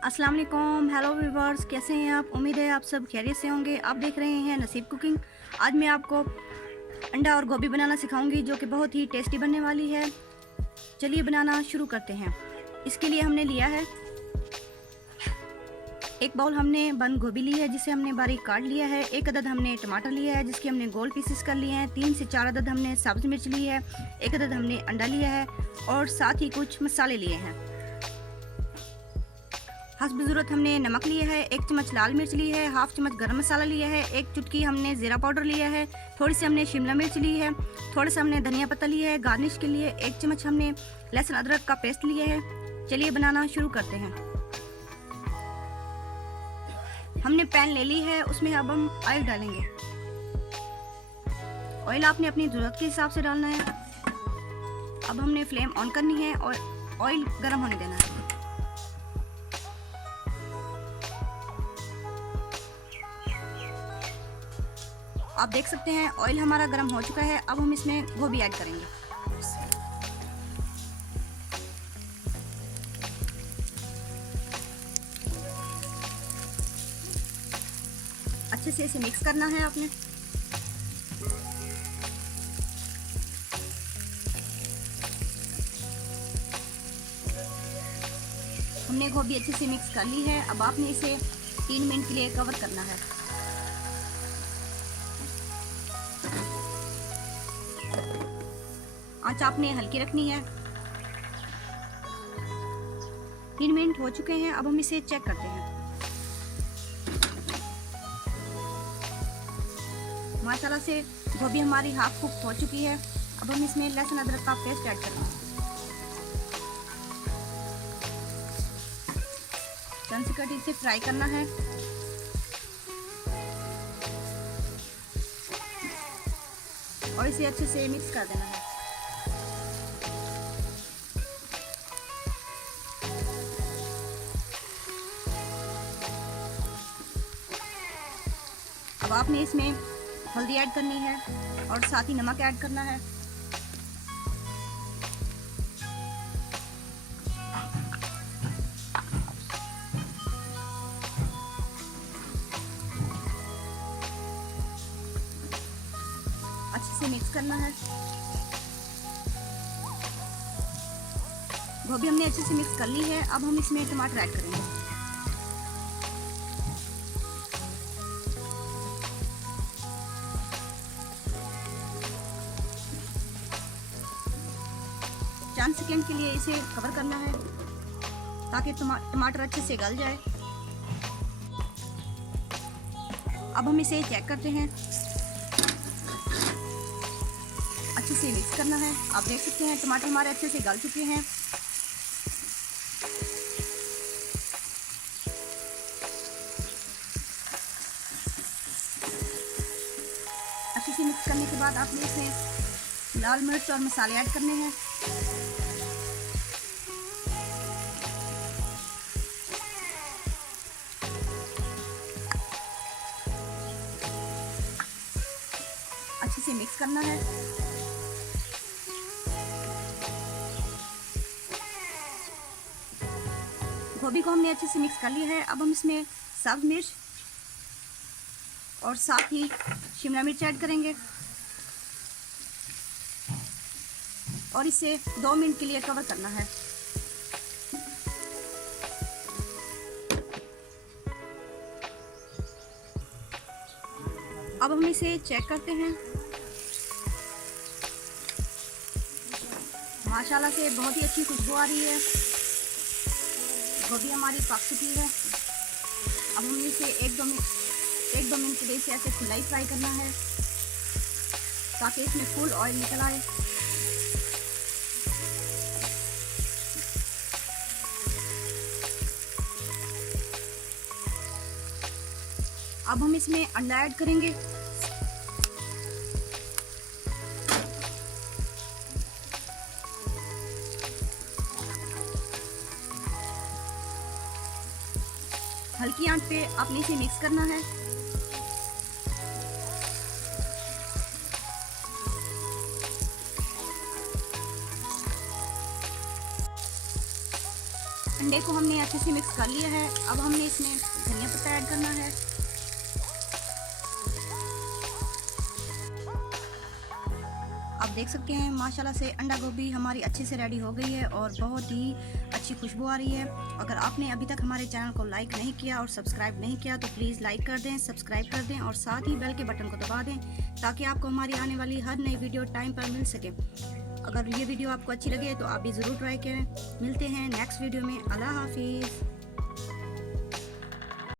अस्सलाम वालेकुम, hello viewers, कैसे हैं आप? उम्मीद है आप सब खैरियत से होंगे। आप देख रहे हैं नसीब कुकिंग। आज मैं आपको अंडा और गोभी बनाना सिखाऊंगी जो कि बहुत ही टेस्टी बनने वाली है। चलिए बनाना शुरू करते हैं। इसके लिए हमने लिया है एक बाउल, हमने बंद गोभी ली है जिसे हमने बारीक काट लिया है। एक अदद हमने टमाटर लिया है जिसके हमने गोल पीसेस कर लिए हैं। 3 से 4 अदद हमने सब्ज़ मिर्च ली है। एक अदद हमने अंडा लिया है और साथ ही कुछ मसाले लिए हैं। हस्ब ज़रूरत हमने नमक लिया है, 1 चम्मच लाल मिर्च ली है, हाफ चम्मच गरम मसाला लिया है, 1 चुटकी हमने ज़ीरा पाउडर लिया है, थोड़ी सी हमने शिमला मिर्च ली है, थोड़ा सा हमने धनिया पत्ता लिया है। गार्निश के लिए 1 चम्मच हमने लहसुन अदरक का पेस्ट लिया है। चलिए बनाना शुरू करते हैं। हमने पैन ले ली है, उसमें अब हम ऑयल डालेंगे। ऑयल आपने अपनी ज़रूरत के हिसाब से डालना है। अब हमने फ्लेम ऑन करनी है और ऑयल गर्म होने देना है। आप देख सकते हैं ऑयल हमारा गर्म हो चुका है। अब हम इसमें गोभी ऐड करेंगे। अच्छे से इसे मिक्स करना है आपने। हमने गोभी अच्छे से मिक्स कर ली है। अब आपने इसे 3 मिनट के लिए कवर करना है। आंच आपने हल्की रखनी है। 3 मिनट हो चुके हैं। अब हम इसे चेक करते हैं। माशाल्लाह से गोभी हमारी हाफ कुक हो चुकी है। अब हम इसमें लहसुन अदरक का पेस्ट ऐड करेंगे। चंद सेकंड इसे फ्राई करना है। और इसे अच्छे से मिक्स कर देना है। अब आपने इसमें हल्दी ऐड करनी है और साथ ही नमक ऐड करना है। अच्छे से मिक्स करना है। गोभी हमने अच्छे से मिक्स कर ली है। अब हम इसमें टमाटर ऐड करेंगे। चंद सेकंड के लिए इसे कवर करना है ताकि टमाटर अच्छे से गल जाए। अब हम इसे चेक करते हैं। अच्छे से मिक्स करना है। आप देख सकते हैं टमाटर हमारे अच्छे से गल चुके हैं। अच्छे से मिक्स करने के बाद आपने इसमें लाल मिर्च और मसाले ऐड करने हैं। अच्छे से मिक्स करना है। गोभी को हमने अच्छे से मिक्स कर लिया है। अब हम इसमें सब्ज मिर्च और साथ ही शिमला मिर्च ऐड करेंगे और इसे 2 मिनट के लिए कवर करना है। अब हम इसे चेक करते हैं। माशाल्लाह से बहुत ही अच्छी खुशबू आ रही है। गोभी हमारी पक चुकी है। अब हमें इसे 1-2 मिनट के लिए इसे ऐसे खुला ही फ्राई करना है ताकि इसमें फुल ऑयल निकल आए। अब हम इसमें अंडा ऐड करेंगे। हल्की आंच पे आपने इसे मिक्स करना है। अंडे को हमने अच्छे से मिक्स कर लिया है। अब हमने इसमें धनिया पत्ता ऐड करना है। आप देख सकते हैं माशाल्लाह से अंडा गोभी हमारी अच्छे से रेडी हो गई है और बहुत ही अच्छी खुशबू आ रही है। अगर आपने अभी तक हमारे चैनल को लाइक नहीं किया और सब्सक्राइब नहीं किया तो प्लीज़ लाइक कर दें, सब्सक्राइब कर दें और साथ ही बेल के बटन को दबा दें ताकि आपको हमारी आने वाली हर नई वीडियो टाइम पर मिल सके। अगर ये वीडियो आपको अच्छी लगे तो आप भी ज़रूर ट्राई करें। मिलते हैं नेक्स्ट वीडियो में। अल्लाह हाफिज़।